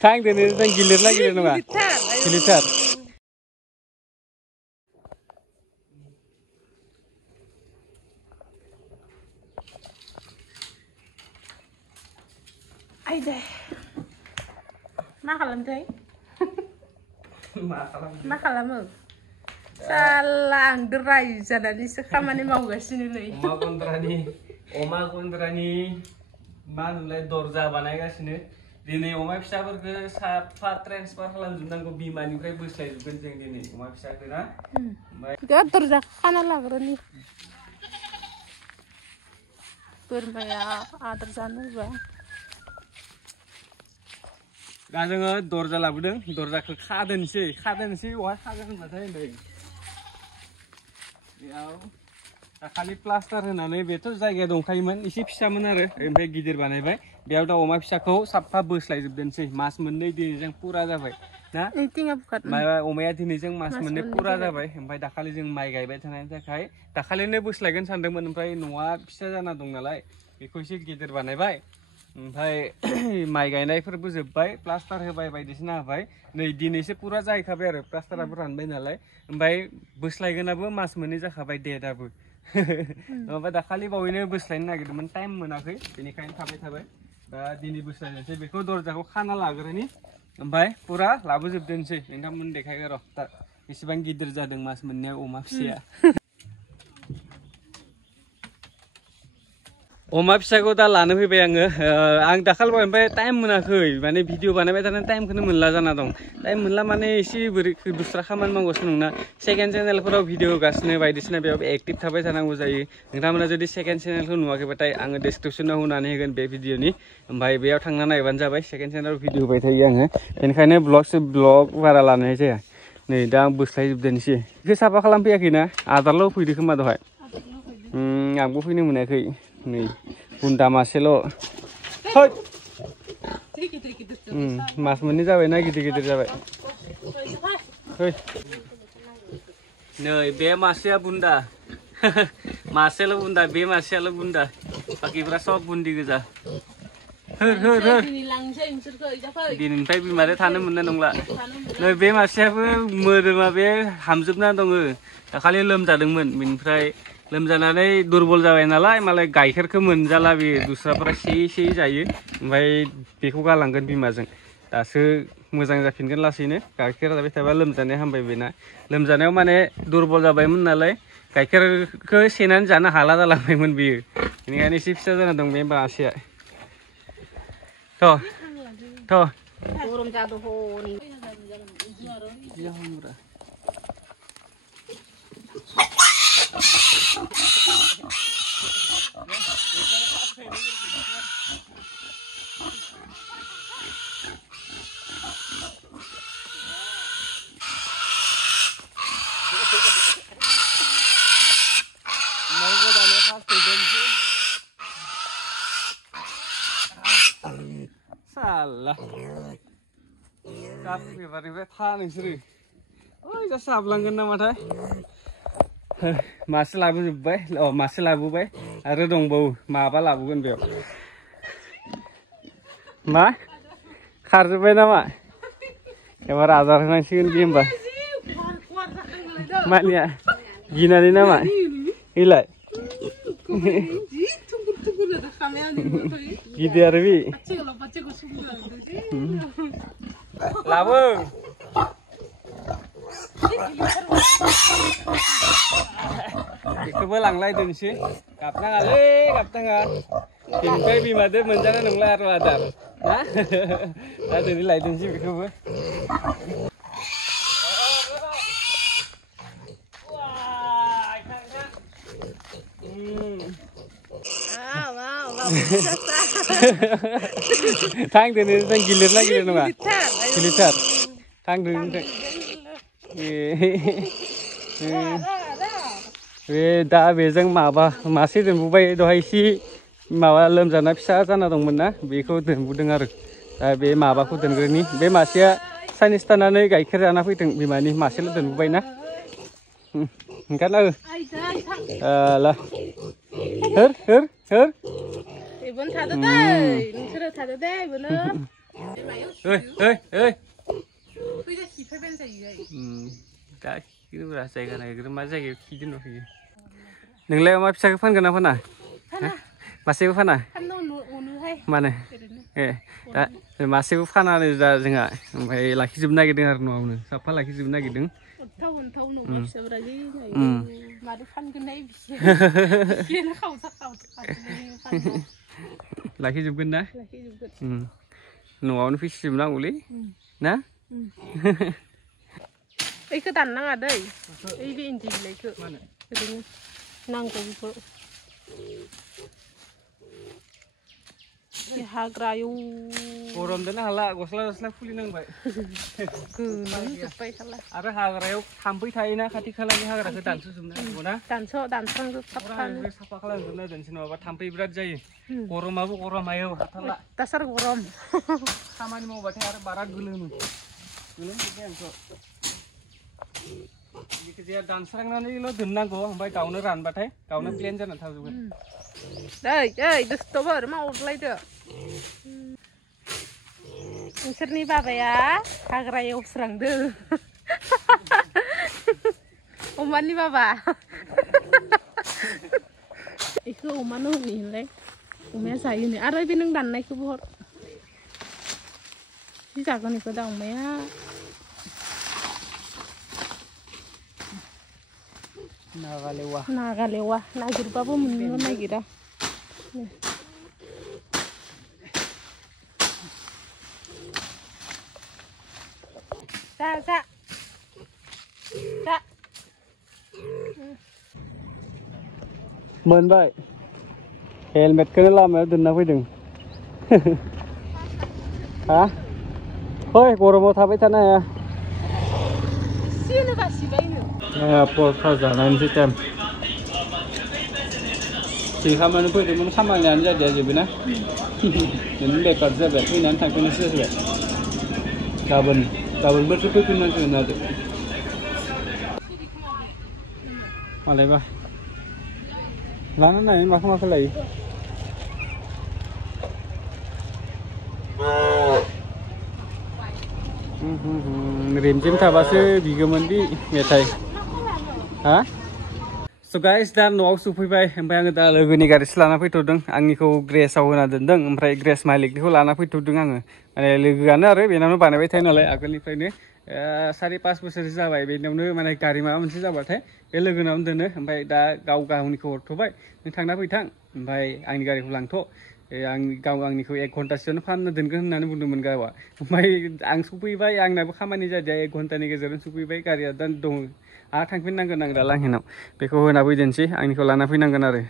Thang thì nên gilir lagi deh nunggu. Gilir. Aida, makalam tuh? Makalam. Salang derai jadi sekamane mau gak sini nih. Oma kontrani manulai dorja बानायगासिनो दिनै अमा फिसाफोरखौ साफा transfer खालामजोबनांगौ बिमानिफ्राय बोस्लायजोबगोन जों दिनै अमा फिसाखौ ना गैया दरजा खाना लाग्रोनि बोरमाया आदार जानो होबा दा जोङो दरजा लाबोदों दरजाखौ खादोनसै बहा खागोन होनबाथाय नै बेयाव खालि प्लास्टार होनानै बेथ' जायगा दंखायोमोन एसे फिसामोन आरो ओमफ्राय गिदिर बानायबाय बेयाव दा अमा फिसाखौ साफा बोस्लायजोबदोंसै मास मोननै दिनैजों पुरा जाबाय ना माबा अमाया दिनैजों मास मोननै पुरा जाबाय ओमफ्राय दाखालि जों माइ गायबाय थानायनि थाखाय दाखालिनो बोस्लायगोन सानदोंमोन ओमफ्राय न'आ फिसा जाना दं नालाय बेखौ एसे गिदिर बानायबाय ओमफ्राय माइ गायनायफोरबो जोब्बाय प्लास्टार होबाय बायदिसिना होबाय नै दिनैसो पुरा जाहैखाबाय आरो प्लास्टाराबो रानबाय नालाय ओमफ्राय बोस्लायगोनाबो मास मोननै जाखाबाय डेटआबो नङाबा दाखालि बावैनो बोस्लायनो नागिरदोंमोन टाइम मोनाखै बेनिखायनो थाबाय दा दिनै बोस्लायनोसै बेखौ दरजाखौ खाना लाग्रोनि ओमफ्राय पुरा लाबोजोबदोंसै नोंथांमोन देखायगोन र' दा बेसेबां गिदिर जादों मास मोननैया अमा फिसाया अमा फिसाखौ दा लानो फैबाय आं दाखालि ओमफ्राय टाइम मोनाखै माने भिडिअ बानायबाय थानानै टाइमखौनो मोनला जाना दं टाइम मोनला माने एसे बोरै दस्रा खामानि मावगासिनो दंना सेकेन्ड चेनेलफोराव भिडिअ होगासिनो बायदिसिना बेयाव एक्टिभ थाबाय थानांगौ जायो नोंथांमोना जुदि सेकेन्ड चेनेलखौ नुवाखैबाथाय आङो डिसक्रिपसनाव होनानै होगोन बे भिडिअनि ओमफ्राय बेयाव थांना नायबानो जाबाय सेकेन्ड चेनेलाव भिडिअ होबाय थायो आङो बेनिखायनो ब्लग बारा लानाय जाया नै दा आं बोस्लायजोबदोंसै बेखौ साफा खालामफैयाखैना आदारल' फैदो खोमा दहाय आंबो फैनो मोनाखै नै बुन्दा मासेल' मास मोननै जाबायना गिदिर जाबाय नै बे मासेया बुन्दा मासेल' बुन्दा बे मासेयाल' बुन्दा बाखिफ्रा सब बुन्दि गोजा दिनैनिफ्राय बिमाजों थानो मोननाय नंला नै बे मासेयाबो मोदोमा बे हामजोबना दङ दाखालि लोमजादोंमोन बेनिफ्राय लोमजानानै दुरबल जाबाय नालाय मालाय गाइखेरखौ मोनजाला बे दस्राफोरा सेयै जायो ओमफ्राय बेखौ गालांगोन बिमाजों दासो मोजां जाफिनगोन लासैनो गाइखेर जाबाय थाबा लोमजानाया हामबाय बेना लोमजानायाव माने दुरबल जाबायमोन नालाय गाइखेरखौ सेनानै जानो हाला जालांबायमोन बियो बेनिखायनो एसे फिसा जाना दं बे मासेया गरम जादों हनै salah kat tiba-tiba tahan seri oh ya sablangan namatay masih labujobbay masih labubay आरो दंबावो माबा लाबोगोन बेयाव मा खारजोब्बाय नामा एबार आदार होनांसिगोन बि होमबा मानिया गिनानै नामा इलाय गिदिर आरो बि लाबो बेखौबो लांलायदोंसै गाबनाङालै गाबनाङा दिनैनिफ्राय बिमाजों मोनजानाय नंला आरो आदार ना दा दिनै लायदोंसै बेखौबो थांदो नों गिलिर ना गिलिर नङा गिलिरथार थांदो बे दा बेजों माबा मासे दोनबोबाय दहाय एसे माबा लोमजाना फिसा जाना दंमोन ना बेखौ दोनबोदों आरो दा बे माबाखौ दोनग्रोनि बे मासेया साइनिस थानानै गाइखेर जाना फैदों बिमानि मासेल' दोनबोबाय ना ओंखारना हो ला होर 이번 타도 돼. 눈치를 타도 돼. 이번은. ơi bây giờ chỉ phải bên gì vậy? đã cái là chạy cái này cái máy chạy khi đến rồi đừng leo mà chạy phân cái nào phân này mà siêu phân này phân đâu nụ hay mà này đấy mà siêu phân này là dừng lại phải là khi zoom này cái đường nào nữa sao phải là khi zoom này cái đứng thâu nụ sao ra cái này mà được phân cái này kia nó không sắc là khi zoom cái đấy là khi zoom cái nó phải zoom nào uli nè ấy cái đàn năng ở đây ấy cái gì lấy cơ cái năng của vợ cái hagrayu korom dan hala gosla fuli nang bay nang sampai salah ada hagrayu sampai thai na khati khala ni hagra ke dan susum na bona dan sang ke kapan sapa khala na dan sino ba sampai berat jai korom abu korom ayo hatala dasar korom samani mau bathai ada barat gulung ke angko jika dia dan serang nani lo donnango ओमफ्राय गावनो रानबाथाय गावनो plan जाना थाजोबगोन दै दुस्थ'फोर मावलायदो नोंसोरनि बाबाया हाग्रा एवस्रांदो अमानि बाबा बेखौ अमानो होनोलाय अमाया जायोनो आरो बे नों दाननायखौबो हर जि जागोन बेखौ दा अमाया नागालेवा नागिरबाबो मोननो नागिरा जा मोनबाय हेलमेटखौनो लामायाव दोनना फैदों हा फै गरमाव थाबाय थानो हाया एसेनो बासिबायनो परथा जानायनिसै टाइम जि खामानि फैदोंमोन खामानियानो जादिया ना नों बेकार जाबाय फैनानै थांफिननोसो जाबाय गाबोनबोसो फैफिननांसिगोन आरो मालायबा लानो नाय माखौ लायो रेमजेम थाबासो बिगोमोन बि मेथाइ हा स' गाइस दा न'आव सफैबाय ओमफ्राय आङो दा लोगोनि गारिसो लाना फैथ'दों आंनिखौ ग्रेसाव होना दोनदों ओमफ्राय ग्रेस मालिकनिखौ लाना फैथ'दों आङो माने लोगोआनो आरो बेनावनो बानायबाय थायो नालाय आगोलनिफ्रायनो 4-5 बोसोरसो जाबाय बेनावनो माने गारि माबा मोनसे जाबाथाय बे लोगोनावनो दोनो ओमफ्राय दा गावनिखौ हरथ'बाय नों थांना फैथां ओमफ्राय आंनि गारिखौ लांथ' आंनिखौ 1 घन्टासोआवनो फाहामना दोनगोन होननानै बुंदोंमोन गावआ ओमफ्राय आं सफैबाय आंनाबो खामानि जादिया 1 घन्टानि गेजेरावनो सफैबाय गारिया दा दङ आंहा थांफिननांगोन आं दा लांहेनाव बेखौ होना फैदोंसै आंनिखौ लाना फैनांगोन आरो